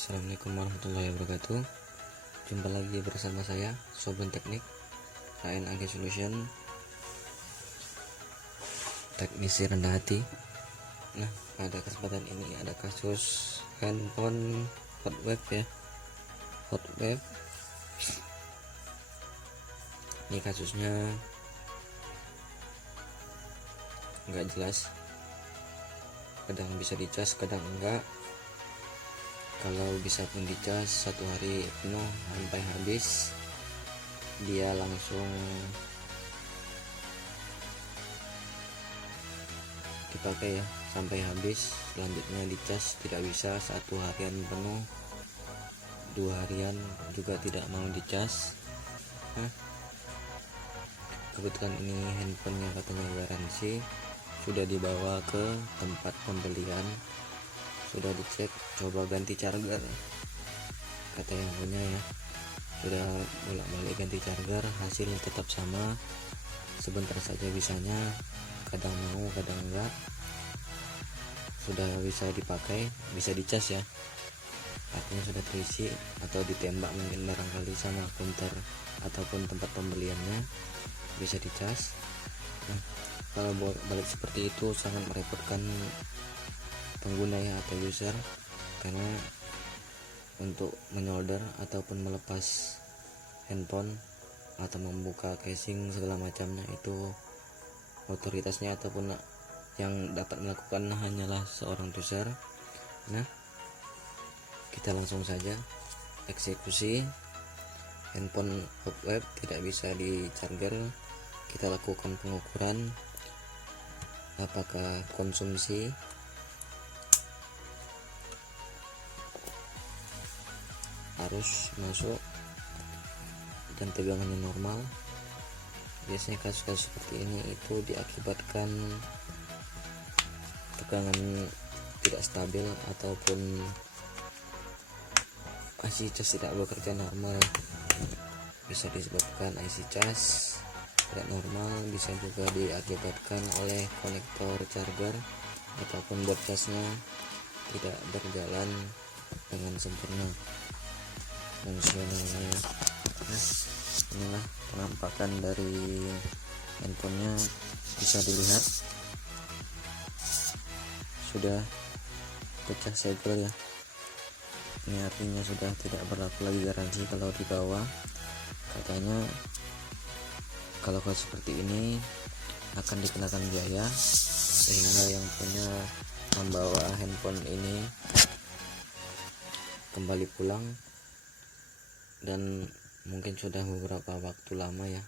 Assalamualaikum warahmatullahi wabarakatuh. Jumpa lagi bersama saya Soben Teknik ANAG Solution, teknisi rendah hati. Nah, pada kesempatan ini ada kasus handphone hotwave ya, hotwave. Ini kasusnya nggak jelas, kadang bisa dicas kadang enggak. Kalau bisa pun dicas 1 hari penuh sampai habis, dia langsung dipakai ya sampai habis. Selanjutnya dicas tidak bisa 1 harian penuh, 2 harian juga tidak mau dicas. Kebetulan ini handphonenya katanya garansi, sudah dibawa ke tempat pembelian, sudah dicek, coba ganti charger, kata yang punya ya, sudah bolak-balik ganti charger, hasilnya tetap sama, sebentar saja bisanya, kadang mau kadang enggak. Sudah bisa dipakai, bisa dicas ya, artinya sudah terisi atau ditembak mungkin barangkali sama counter ataupun tempat pembeliannya, bisa dicas. Nah, kalau balik seperti itu sangat merepotkan pengguna ya atau user, karena untuk menyolder ataupun melepas handphone atau membuka casing segala macamnya itu otoritasnya ataupun yang dapat melakukan hanyalah seorang user. Nah, kita langsung saja eksekusi. Handphone hotwave tidak bisa di charger, kita lakukan pengukuran apakah konsumsi arus masuk dan tegangannya normal. Biasanya kasus-kasus seperti ini itu diakibatkan tegangan tidak stabil ataupun IC cas tidak bekerja normal. Bisa disebabkan IC cas tidak normal, bisa juga diakibatkan oleh konektor charger ataupun board casnya tidak berjalan dengan sempurna fungsionalnya. Nah, inilah penampakan dari handphonenya, bisa dilihat sudah pecah segel ya. Ini artinya sudah tidak berlaku lagi garansi kalau dibawa. Katanya kalau seperti ini akan dikenakan biaya, sehingga yang punya membawa handphone ini kembali pulang, dan mungkin sudah beberapa waktu lama ya,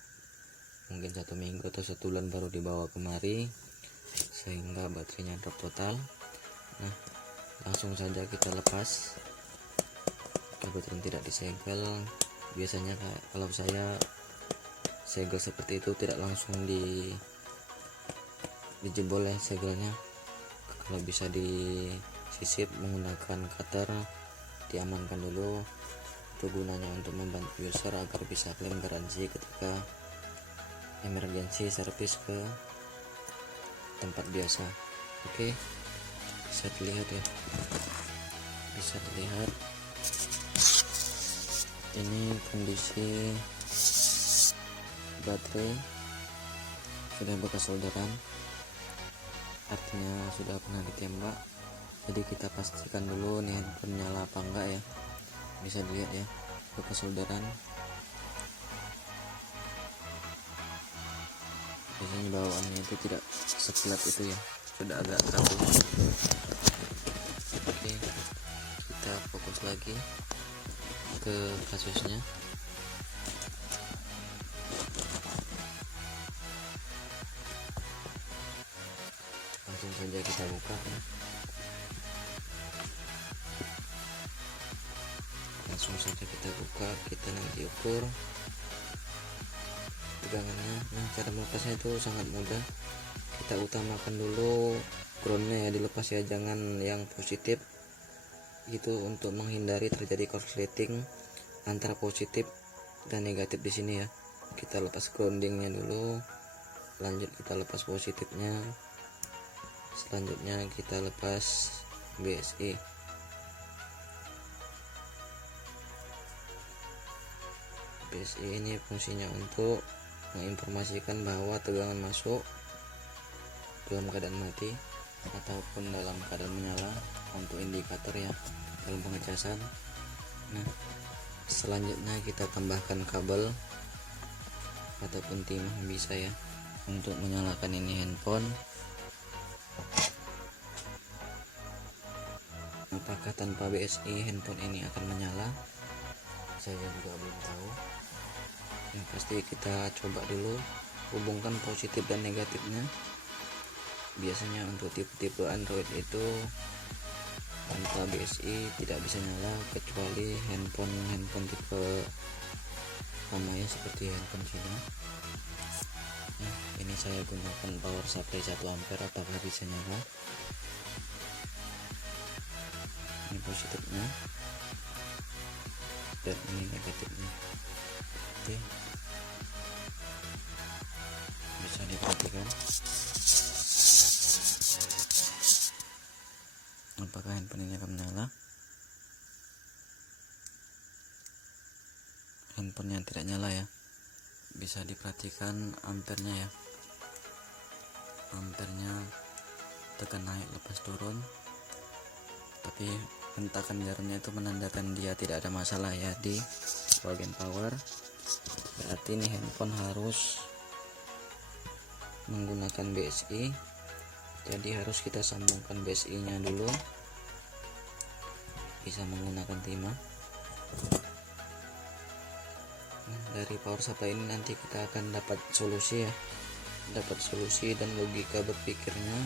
mungkin 1 minggu atau 1 bulan baru dibawa kemari, sehingga baterainya drop total. Nah, langsung saja kita lepas. Kebetulan tidak disegel. Biasanya kalau saya segel seperti itu tidak langsung dijebol ya segelnya. Kalau bisa disisip menggunakan cutter, diamankan dulu. Itu gunanya untuk membantu user agar bisa klaim garansi ketika emergency service ke tempat biasa. Oke, bisa dilihat ya, bisa dilihat ini kondisi baterai sudah bekas solderan, artinya sudah pernah ditembak. Jadi kita pastikan dulu nih handphone nyala apa enggak ya. Bisa dilihat ya, bekas solderan. Biasanya bawaannya itu tidak sekilat itu ya, sudah agak rapuh. Oke, kita fokus lagi ke kasusnya. Langsung saja kita buka ya. Langsung saja kita buka, kita nanti ukur tegangannya. Nah, cara melepasnya itu sangat mudah. Kita utamakan dulu groundnya ya, dilepas ya, jangan yang positif, itu untuk menghindari terjadi korsleting antara positif dan negatif di sini ya. Kita lepas groundingnya dulu, lanjut kita lepas positifnya, selanjutnya kita lepas BSI. BSI ini fungsinya untuk menginformasikan bahwa tegangan masuk dalam keadaan mati ataupun dalam keadaan menyala untuk indikator ya dalam pengecasan. Nah, selanjutnya kita tambahkan kabel ataupun timah bisa ya untuk menyalakan ini handphone. Apakah tanpa BSI handphone ini akan menyala? Saya juga belum tahu. Yang pasti kita coba dulu hubungkan positif dan negatifnya. Biasanya untuk tipe-tipe Android itu tanpa BSI tidak bisa nyala kecuali handphone tipe lama ya, seperti handphone Cina. Nah, ini saya gunakan power supply 1 ampere, apakah bisa nyala? Ini positifnya dan ini negatifnya. Oke, bisa diperhatikan apakah handphone ini akan menyala. Handphone yang tidak nyala ya, bisa diperhatikan ampernya ya, ampernya tekan naik lepas turun, tapi hentakan jarumnya itu menandakan dia tidak ada masalah ya di bagian power. Berarti ini handphone harus menggunakan BSI, jadi harus kita sambungkan BSI nya dulu, bisa menggunakan timah. Nah, dari power supply ini nanti kita akan dapat solusi ya, dapat solusi dan logika berpikirnya.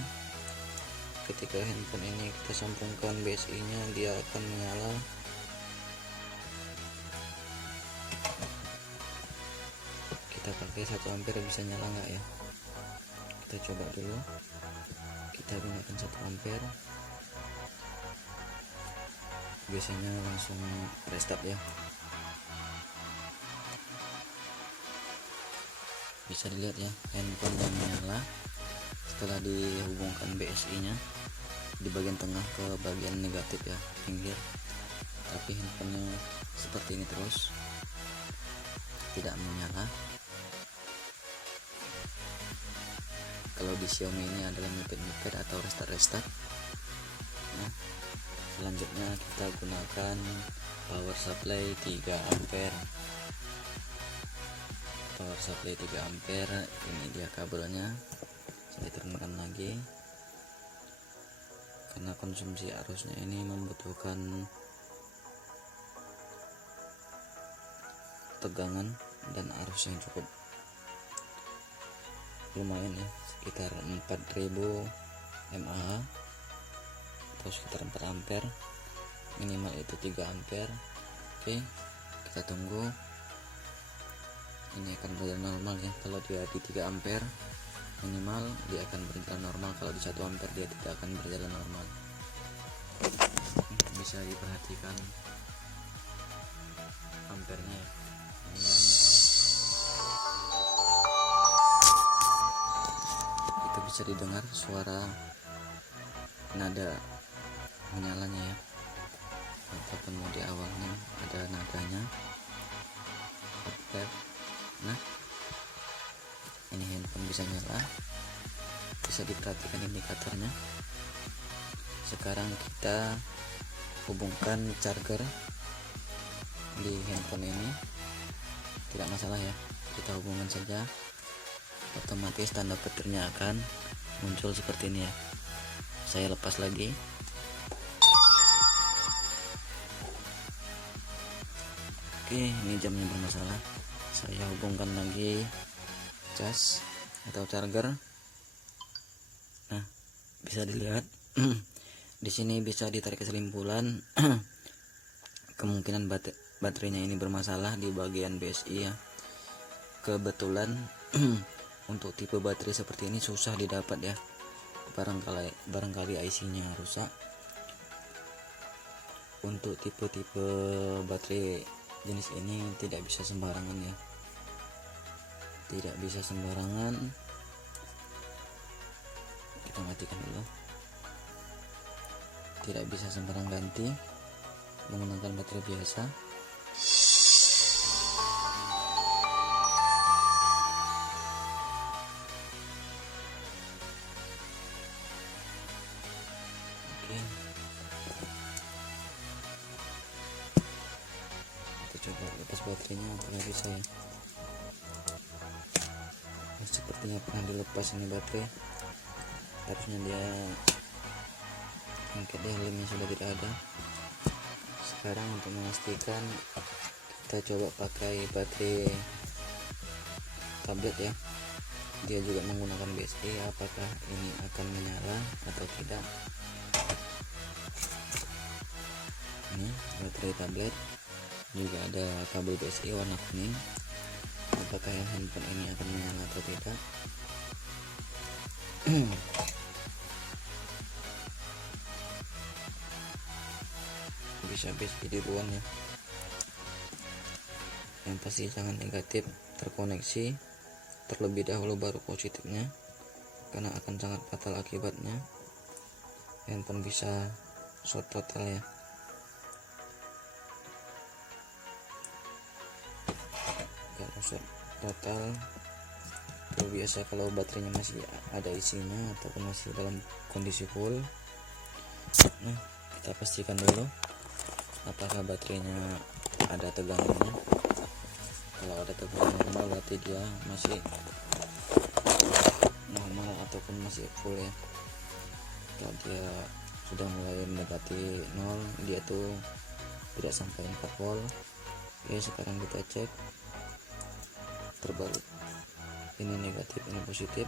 Ketika handphone ini kita sambungkan BSI nya, dia akan menyala. Kita pakai 1 ampere bisa nyala nggak ya, kita coba dulu. Kita gunakan 1 ampere, biasanya langsung restart ya. Bisa dilihat ya, handphone yang menyala setelah dihubungkan BSI nya di bagian tengah ke bagian negatif ya, pinggir. Tapi handphonenya seperti ini terus, tidak menyala. Kalau di Xiaomi ini adalah mepet atau restart. Nah, selanjutnya kita gunakan power supply 3 ampere. Power supply 3 ampere, ini dia kabelnya. Saya turunkan lagi karena konsumsi arusnya ini membutuhkan tegangan dan arus yang cukup lumayan ya, sekitar 4000 mAh atau sekitar 4 ampere, minimal itu 3 ampere. Oke, kita tunggu. Ini akan berjalan normal ya, kalau dia di 3 ampere minimal dia akan berjalan normal, kalau di 1 ampere dia tidak akan berjalan normal. Bisa diperhatikan ampernya. Itu bisa didengar suara nada menyalanya ya, ataupun mode awalnya ada nadanya. Oke, nah ini handphone bisa nyala, bisa diperhatikan indikatornya. Sekarang kita hubungkan charger di handphone ini, tidak masalah ya, kita hubungkan saja, otomatis tanda petirnya akan muncul seperti ini ya. Saya lepas lagi. Oke, ini jamnya bermasalah. Saya hubungkan lagi cas atau charger. Nah, bisa dilihat di sini bisa ditarik kesimpulan kemungkinan baterainya ini bermasalah di bagian BSI ya. Kebetulan untuk tipe baterai seperti ini susah didapat ya, barangkali IC-nya rusak. Untuk tipe-tipe baterai jenis ini tidak bisa sembarangan ya, tidak bisa sembarangan. Kita matikan dulu. Tidak bisa sembarang ganti menggunakan baterai biasa. Oke, kita coba lepas baterainya apakah bisa ya. Sepertinya pernah dilepas ini baterai, harusnya dia angkat di helmnya sudah tidak ada. Sekarang untuk memastikan kita coba pakai baterai tablet ya, dia juga menggunakan BSI, apakah ini akan menyala atau tidak. Ini baterai tablet juga ada kabel BSI warna kuning, apakah yang handphone ini akan menyala atau tidak. Bisa BSI di ruang ya, yang pasti jangan negatif terkoneksi terlebih dahulu baru positifnya, karena akan sangat fatal akibatnya. Handphone bisa short total ya. Kalau short total itu biasa kalau baterainya masih ada isinya ataupun masih dalam kondisi full. Nah, kita pastikan dulu apakah baterainya ada tegangannya. Kalau ada tegangan normal berarti dia masih normal ataupun masih full ya. Kalau dia sudah mulai mendekati 0, dia tuh tidak sampai 4 volt. Oke, sekarang kita cek terbalik, ini negatif ini positif,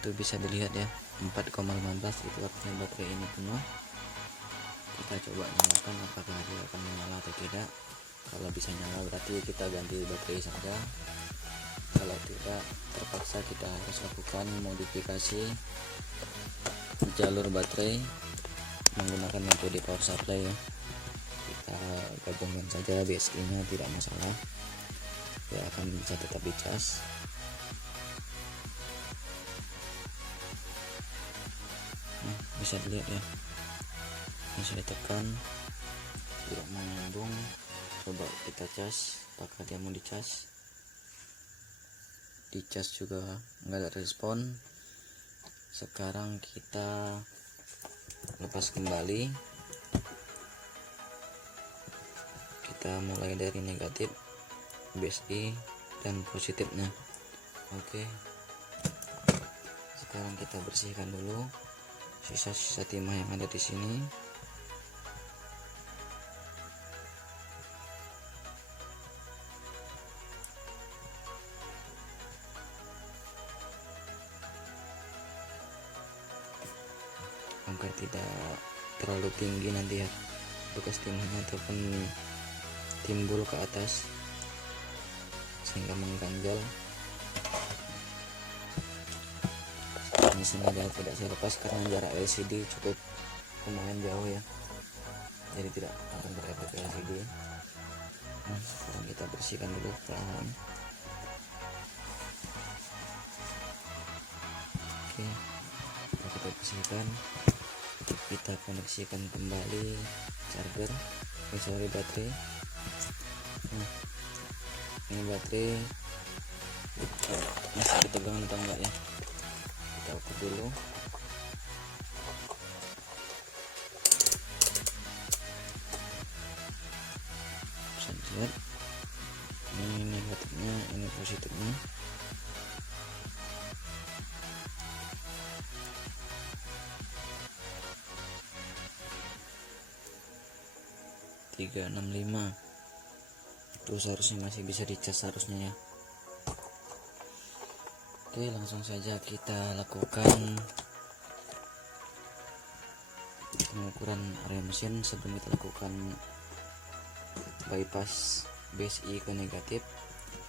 itu bisa dilihat ya 4,15, itu artinya baterai ini penuh. Kita coba nyalakan apakah dia akan menyala atau tidak. Kalau bisa nyala berarti kita ganti baterai saja, kalau tidak terpaksa kita harus lakukan modifikasi jalur baterai menggunakan metode power supply ya. Kita gabungkan saja BSI nya, tidak masalah, dia akan bisa tetap dicas. Nah, bisa dilihat ya, ini sudah tekan tidak mau nyambung. Coba kita cas apakah dia mau dicas. Dicas juga nggak ada respon. Sekarang kita lepas kembali, kita mulai dari negatif BSI dan positifnya. Oke, sekarang kita bersihkan dulu sisa-sisa timah yang ada di sini. Agar tidak terlalu tinggi nanti ya bekas timahnya ataupun timbul ke atas sehingga mengganjal. Ini sengaja tidak saya lepas karena jarak LCD cukup lumayan jauh ya, jadi tidak akan berefek ke LCD. Nah, sekarang kita bersihkan dulu perlahan. Oke, kita bersihkan, kita koneksikan kembali charger, baterai. Nah, ini baterai masih ada tegangan atau enggak ya, kita ukur dulu. Bisa dilihat ini negatifnya, ini positifnya. Tiga 65 itu seharusnya masih bisa dicas harusnya ya. Oke, langsung saja kita lakukan pengukuran area mesin. Sebelum kita lakukan bypass BSI ke negatif,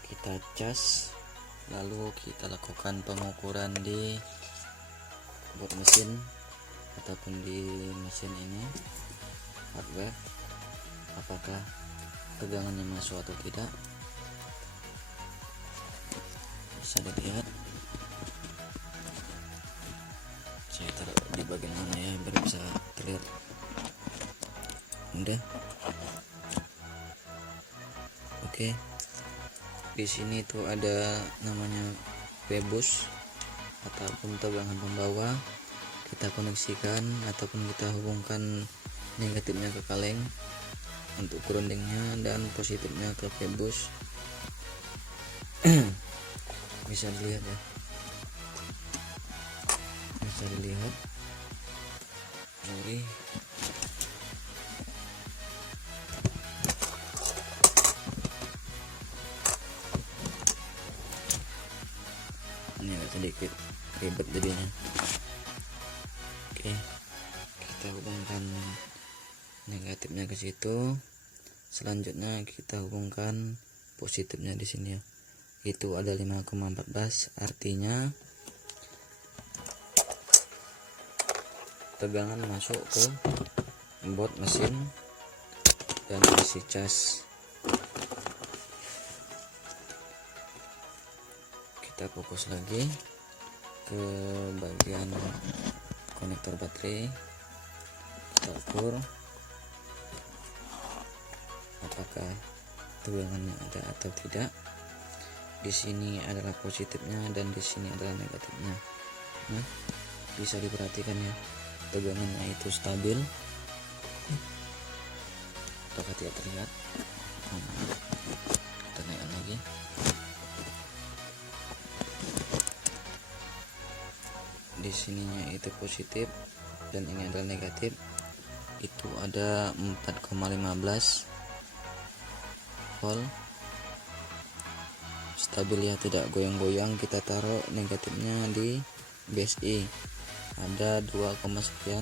kita cas, lalu kita lakukan pengukuran di board mesin ataupun di mesin ini hardware, apakah tegangannya masuk atau tidak. Bisa dilihat, saya taruh di bagian mana ya biar bisa terlihat mudah. Oke, di sini tuh ada namanya P-bus ataupun tegangan pembawa. kita koneksikan ataupun kita hubungkan negatifnya ke kaleng untuk groundingnya dan positifnya ke fuse. Bisa dilihat ya, bisa dilihat. Sorry, ini agak sedikit ribet jadinya. Oke, kita hubungkan negatifnya ke situ. Selanjutnya kita hubungkan positifnya di sini ya. Itu ada 5,14, artinya tegangan masuk ke board mesin dan isi cas. Kita fokus lagi ke bagian konektor baterai, kita ukur apakah tegangannya ada atau tidak. Di sini adalah positifnya dan di sini adalah negatifnya. Nah, bisa diperhatikan ya, tegangannya itu stabil. Apakah tidak terlihat? Kita naikkan lagi. Di sininya itu positif dan ini adalah negatif. Itu ada 4,15 volt. Stabil ya, tidak goyang-goyang. Kita taruh negatifnya di BSI, ada 2, sekian.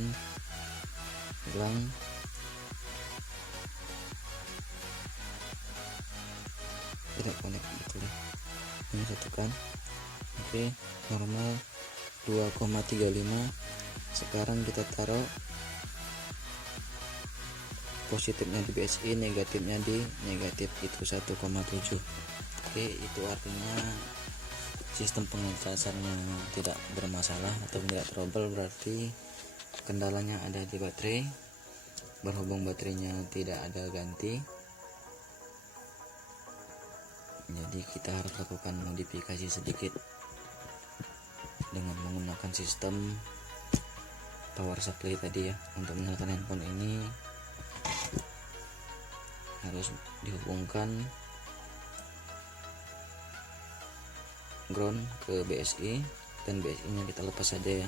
Ulang, tidak connect betul ya. Ini satukan. Oke, normal 2,35. Sekarang kita taruh positifnya di BSI, negatifnya di negatif, itu 1,7. Oke, itu artinya sistem pengecasannya tidak bermasalah atau tidak trouble, berarti kendalanya ada di baterai. Berhubung baterainya tidak ada ganti, jadi kita harus lakukan modifikasi sedikit dengan menggunakan sistem power supply tadi ya. Untuk menyalakan handphone ini harus dihubungkan ground ke BSI, dan BSI nya kita lepas saja ya,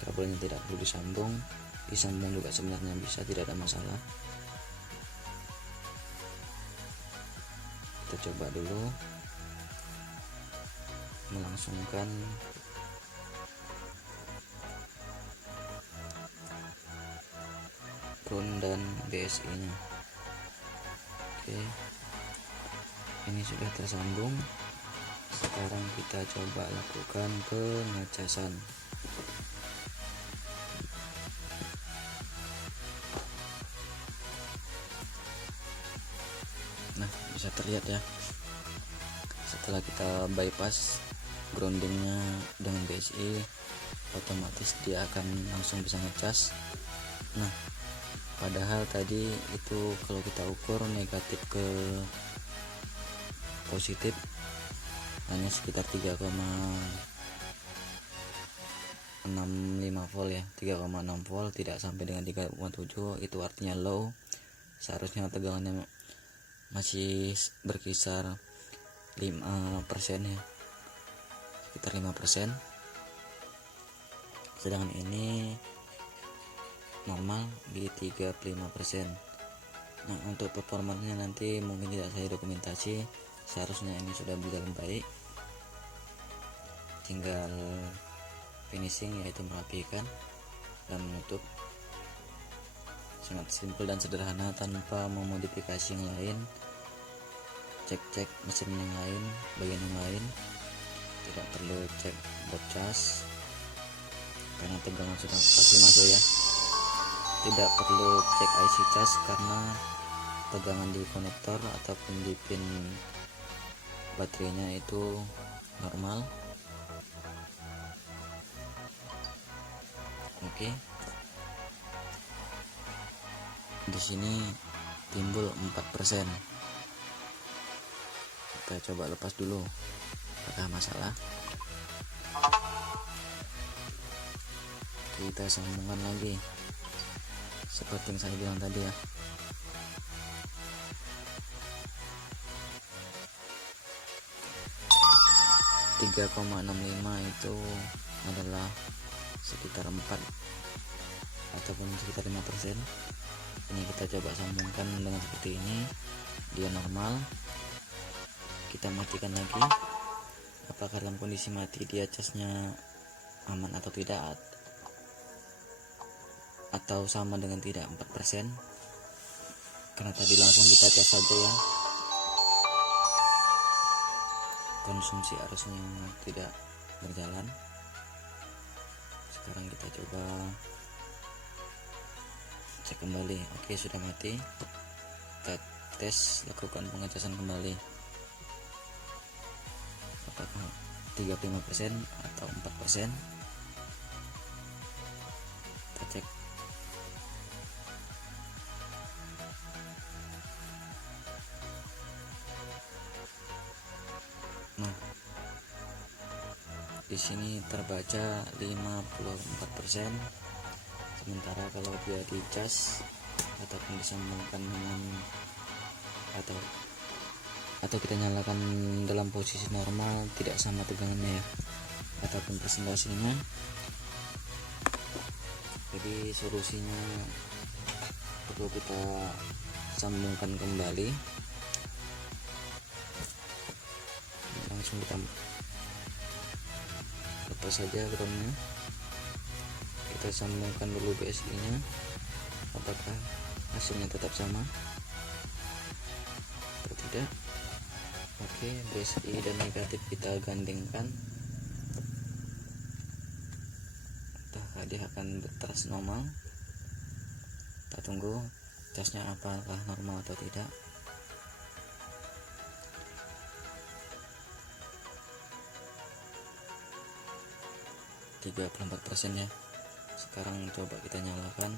kabelnya tidak perlu disambung juga sebenarnya bisa, tidak ada masalah. Kita coba dulu melangsungkan ground dan BSI nya. Oke, ini sudah tersambung. Sekarang kita coba lakukan pengecasan. Nah, bisa terlihat ya, setelah kita bypass groundingnya dengan BSI, otomatis dia akan langsung bisa ngecas. Nah, padahal tadi itu kalau kita ukur negatif ke positif hanya sekitar 3,65 volt ya, 3,6 volt, tidak sampai dengan 3,7. Itu artinya low. Seharusnya tegangannya masih berkisar 5% ya, sekitar 5%. Sedangkan ini normal di 35%. Nah, untuk performanya nanti mungkin tidak saya dokumentasi. Seharusnya ini sudah berjalan baik, tinggal finishing yaitu merapikan dan menutup. Sangat simpel dan sederhana tanpa memodifikasi yang lain. Cek mesin yang lain, bagian yang lain, tidak perlu cek board cas karena tegangan sudah pasti masuk ya. Tidak perlu cek IC cas karena tegangan di konektor ataupun di pin baterainya itu normal. Oke, di sini timbul 4%. Kita coba lepas dulu, apakah masalah. kita sambungkan lagi seperti yang saya bilang tadi ya. 3,65 itu adalah sekitar 4 ataupun sekitar 5%. Ini kita coba sambungkan dengan seperti ini, dia normal. Kita matikan lagi, apakah dalam kondisi mati dia casnya aman atau tidak, atau sama dengan tidak 4%, karena tadi langsung kita cas saja ya, konsumsi arusnya tidak berjalan. Sekarang kita coba cek kembali. Oke, sudah mati. Kita tes, lakukan pengecasan kembali, apakah 35% atau 4%. Kita cek. Nah, di sini terbaca 54%. Sementara kalau dia dicas ataupun disambungkan dengan atau kita nyalakan dalam posisi normal, tidak sama tegangannya ya, ataupun presentasinya. Jadi solusinya perlu kita sambungkan kembali. Langsung kita lepas saja groundnya, kita sambungkan dulu BSI nya, apakah hasilnya tetap sama atau tidak. Oke, BSI dan negatif kita gandengkan, entah dia akan berteras normal. Kita tunggu casnya apakah normal atau tidak. 34% ya. Sekarang coba kita nyalakan.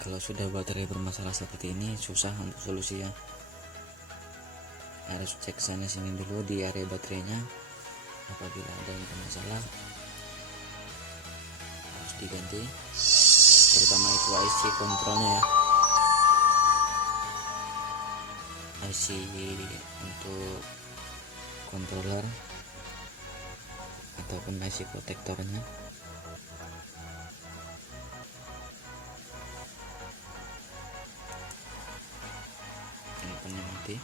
Kalau sudah baterai bermasalah seperti ini, susah untuk solusi ya. Harus cek sana sini dulu di area baterainya. Apabila ada yang bermasalah, harus diganti, terutama itu IC kontrolnya ya, IC untuk controller ataupun IC protektornya. Handphonenya mati.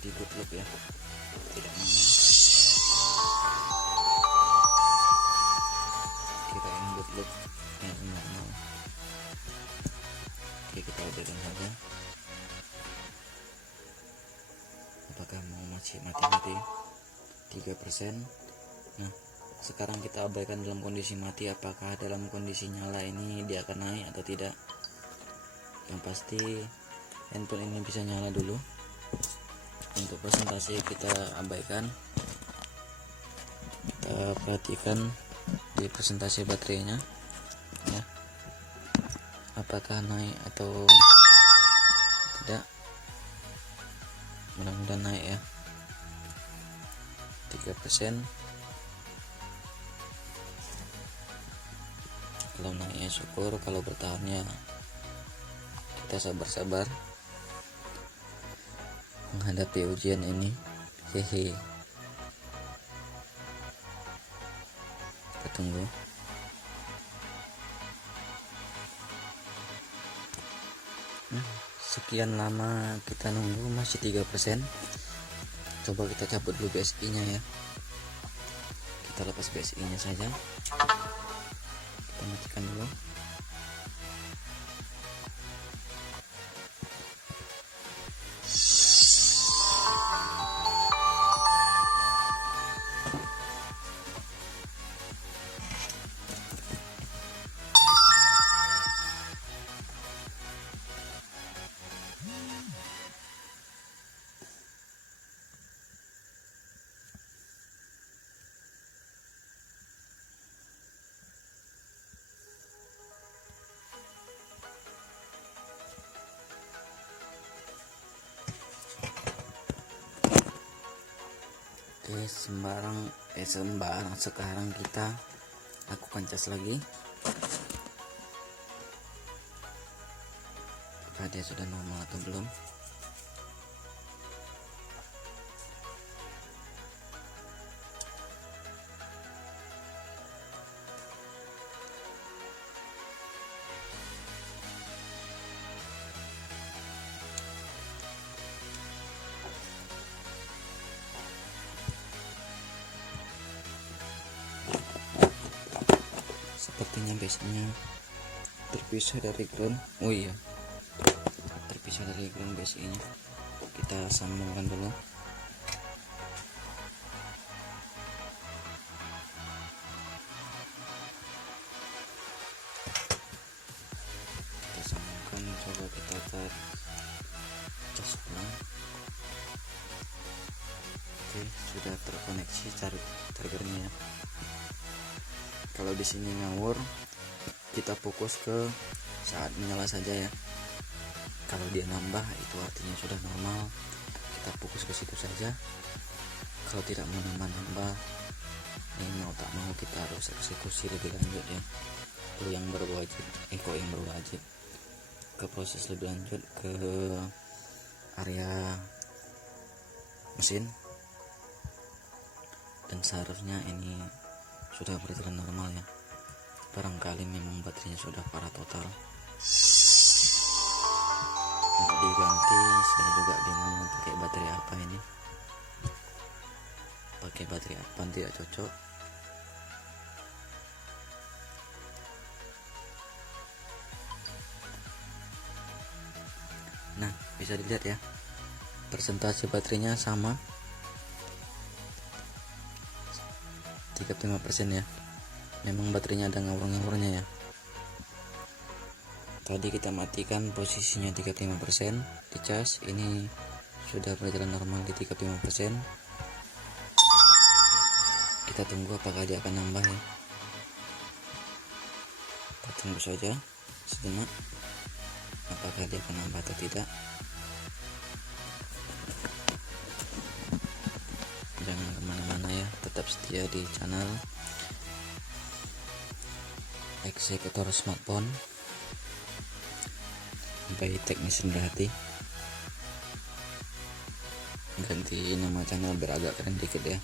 Jadi boot loop ya, tidak mau. Kirain boot loop yang normal. Oke, kita abaikan saja. Apakah mau masih mati-mati? 3%. Nah, sekarang kita abaikan dalam kondisi mati. Apakah dalam kondisi nyala ini dia akan naik atau tidak? Yang pasti handphone ini bisa nyala dulu. Untuk presentasi kita abaikan, kita perhatikan di presentasi baterainya ya, apakah naik atau tidak. Mudah-mudahan naik ya, 3%. Kalau naiknya syukur, kalau bertahannya kita sabar-sabar menghadapi ujian ini. Hehe, kita tunggu. Sekian lama kita nunggu masih 3%. Coba kita cabut dulu BSI nya ya, kita lepas BSI nya saja, kita matikan dulu. sembarang sekarang kita lakukan cas lagi. Apakah dia sudah normal atau belum? Sepertinya biasanya terpisah dari ground. Oh iya, terpisah dari ground BSI nya. Kita sambungkan dulu. Kita sambungkan, coba kita tar cas ulang. Oke, sudah terkoneksi chargernya. Kalau di sini ngawur, kita fokus ke saat menyala saja ya. Kalau dia nambah itu artinya sudah normal, kita fokus ke situ saja. Kalau tidak mau nambah, ini mau tak mau kita harus eksekusi lebih lanjut ya. Kok yang berwajib ke proses lebih lanjut ke area mesin, dan seharusnya ini sudah berjalan normal ya. Barangkali memang baterainya sudah parah total. Untuk diganti saya juga bingung mau pakai baterai apa ini. Pakai baterai apa tidak cocok. Nah, bisa dilihat ya, persentase baterainya sama 35% ya. Memang baterainya ada ngawur-ngawurnya ya. Tadi kita matikan posisinya 35%, dicas, ini sudah berjalan normal di 35%. Kita tunggu apakah dia akan nambah ya. Kita tunggu saja sejenak apakah dia akan nambah atau tidak. Jangan kemana-mana ya, tetap setia di channel Eksekutor Smartphone by Technician Berhati. Ganti nama channel biar agak keren dikit ya,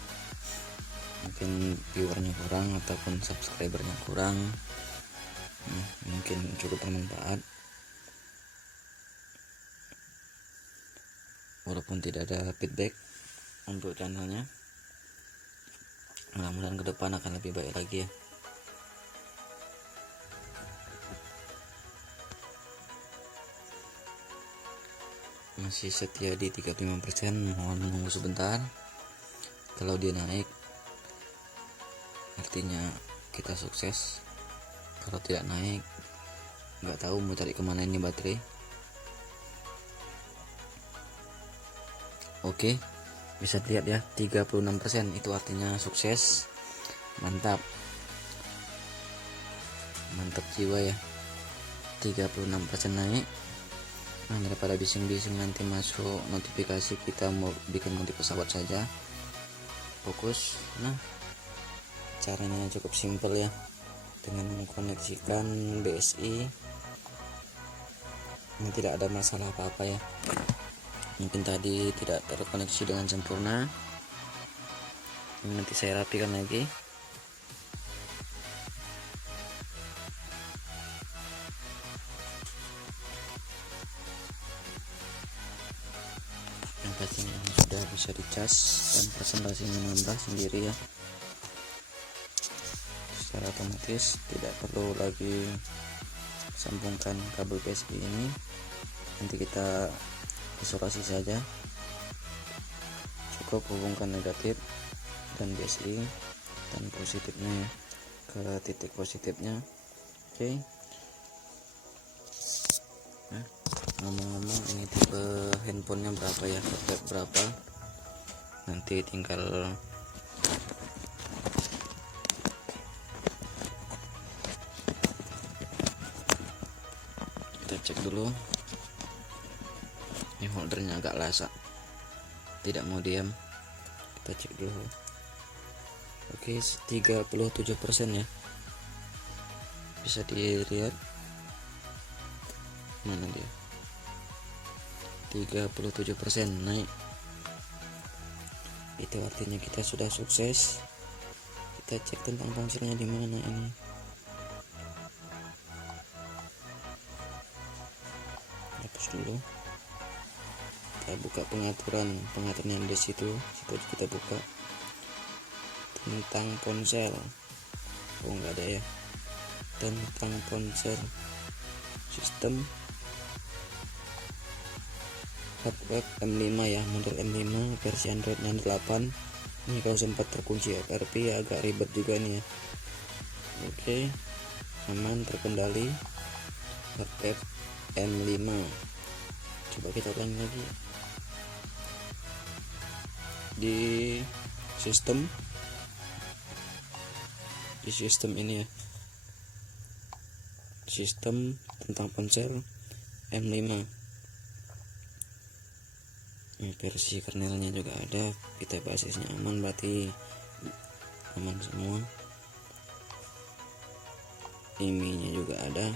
mungkin viewernya kurang ataupun subscribernya kurang. Mungkin cukup bermanfaat walaupun tidak ada feedback untuk channelnya. Mudah-mudahan ke depan akan lebih baik lagi ya. Masih setia di 35%, mohon menunggu sebentar. Kalau dia naik artinya kita sukses. Kalau tidak naik, nggak tahu mau cari kemana ini baterai. Oke, bisa dilihat ya, 36% itu artinya sukses. Mantap jiwa ya, 36% naik. Nah, daripada bising-bising nanti masuk notifikasi, kita mau bikin mode pesawat saja, fokus. Nah, caranya cukup simpel ya, dengan mengkoneksikan BSI. Ini tidak ada masalah apa-apa ya. Mungkin tadi tidak terkoneksi dengan sempurna, ini nanti saya rapikan lagi. Yang pastinya sudah bisa dicas dan presentasinya nambah sendiri ya, secara otomatis, tidak perlu lagi sambungkan kabel BSI ini. Nanti kita isolasi saja, cukup hubungkan negatif dan BSI dan positifnya ya ke titik positifnya. Oke. Nah, ngomong-ngomong, ini tipe handphonenya berapa ya, tablet berapa, nanti tinggal kita cek dulu. Ini holdernya agak lasak, tidak mau diam, kita cek dulu. Oke, 37% ya, bisa dilihat mana dia, 37% naik. Itu artinya kita sudah sukses. Kita cek tentang ponselnya di mana ini. Hapus dulu. Kita buka pengaturan di situ kita buka tentang ponsel. Oh, enggak ada ya. Tentang ponsel, sistem hardware M5 ya, model M5 versi Androidnya 8. Ini kalau sempat terkunci FRP ya, agak ribet juga nih ya. Oke, aman, terkendali, hardware M5. Coba kita ulangi lagi di sistem ini ya, sistem tentang ponsel M5. Versi kernelnya juga ada, kita basisnya aman, berarti aman semua. IMEI nya juga ada,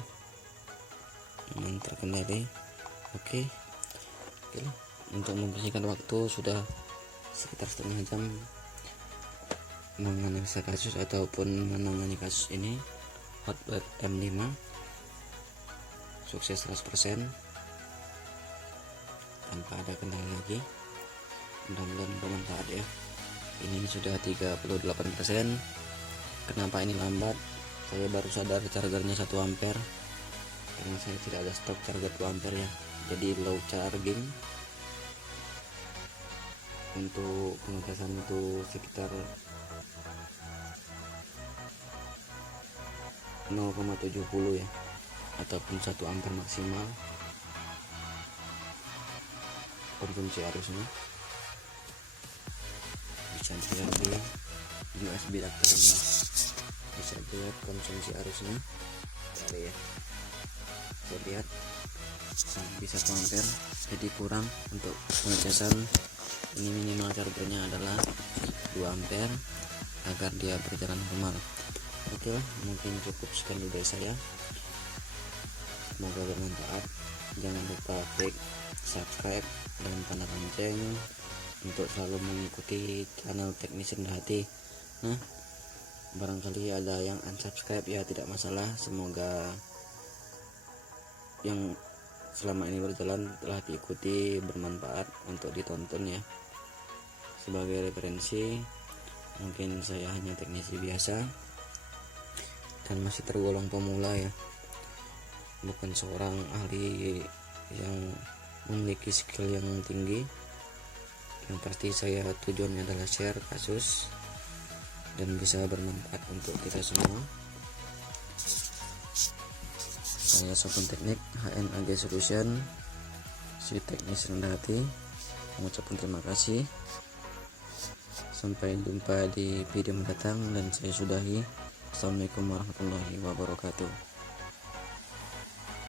aman, terkendali. Oke. Untuk membersihkan waktu sudah sekitar setengah jam menganalisa kasus ataupun menangani kasus ini. Hardware M5 sukses 100%. Tanpa ada kendala lagi. Mudah-mudahan bermanfaat ya. Ini sudah 38%. Kenapa ini lambat? Saya baru sadar chargernya 1 ampere karena saya tidak ada stok charger 2 ampere ya. Jadi low charging. Untuk pengetesan itu sekitar 0,70 ya, ataupun 1 ampere maksimal konsumsi arusnya. Bisa dilihat di USB adapternya, bisa dilihat konsumsi arusnya dari ya, bisa lihat sampai 1 ampere, jadi kurang untuk pengecasan. Ini minimal chargernya adalah 2 ampere agar dia berjalan normal. Oke lah, mungkin cukup sekian dari saya, semoga bermanfaat. Jangan lupa klik subscribe dan tanda lonceng untuk selalu mengikuti channel Teknis Rendah Hati. Nah, barangkali ada yang unsubscribe ya, tidak masalah. Semoga yang selama ini berjalan telah diikuti, bermanfaat untuk ditonton ya. Sebagai referensi, mungkin saya hanya teknisi biasa dan masih tergolong pemula ya, bukan seorang ahli yang memiliki skill yang tinggi. Yang pasti saya tujuannya adalah share kasus dan bisa bermanfaat untuk kita semua. Saya Sopun Teknik HNAG Solution, si Teknis Rendah Hati, mengucapkan terima kasih. Sampai jumpa di video mendatang dan saya sudahi. Assalamualaikum warahmatullahi wabarakatuh.